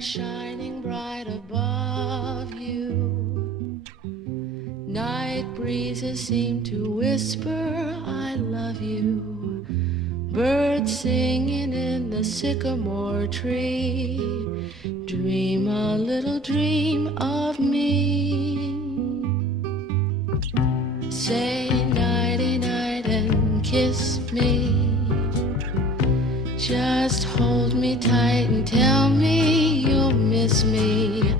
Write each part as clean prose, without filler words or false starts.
stars shining bright above you. Night breezes seem to whisper, I love you. Birds singing in the sycamore tree. Dream a little dream of me. Say nighty-night and kiss me. Just hold me tight and tell me you'll miss me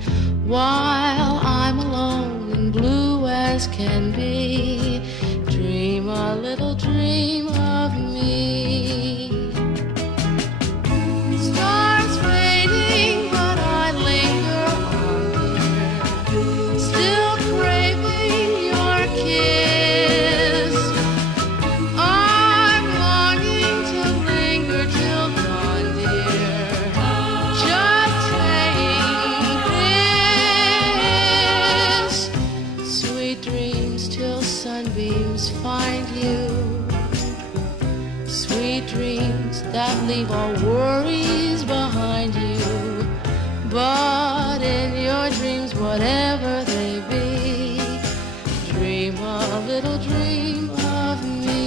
while I'm alone and blue as can be. Dream a little dream of me. Stars fading, but I linger on, dear, still craving your kiss. I'm longing to linger till dawn, dear, just saying this. Sweet dreams till sunbeams find you. Sweet dreams that leave all worries behind you. But in your dreams, whatever they be, dream a little dream of me.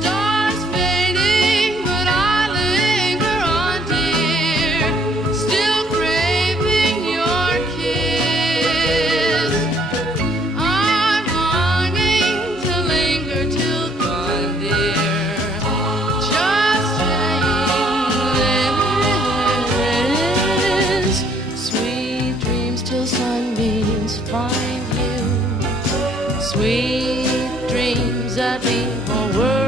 Stars fading, but I linger on, dear, still craving your kiss. I'm longing to linger till dawn, dear, just saying this. Sweet dreams till sunbeams find you. Sweet dreams that leave all worries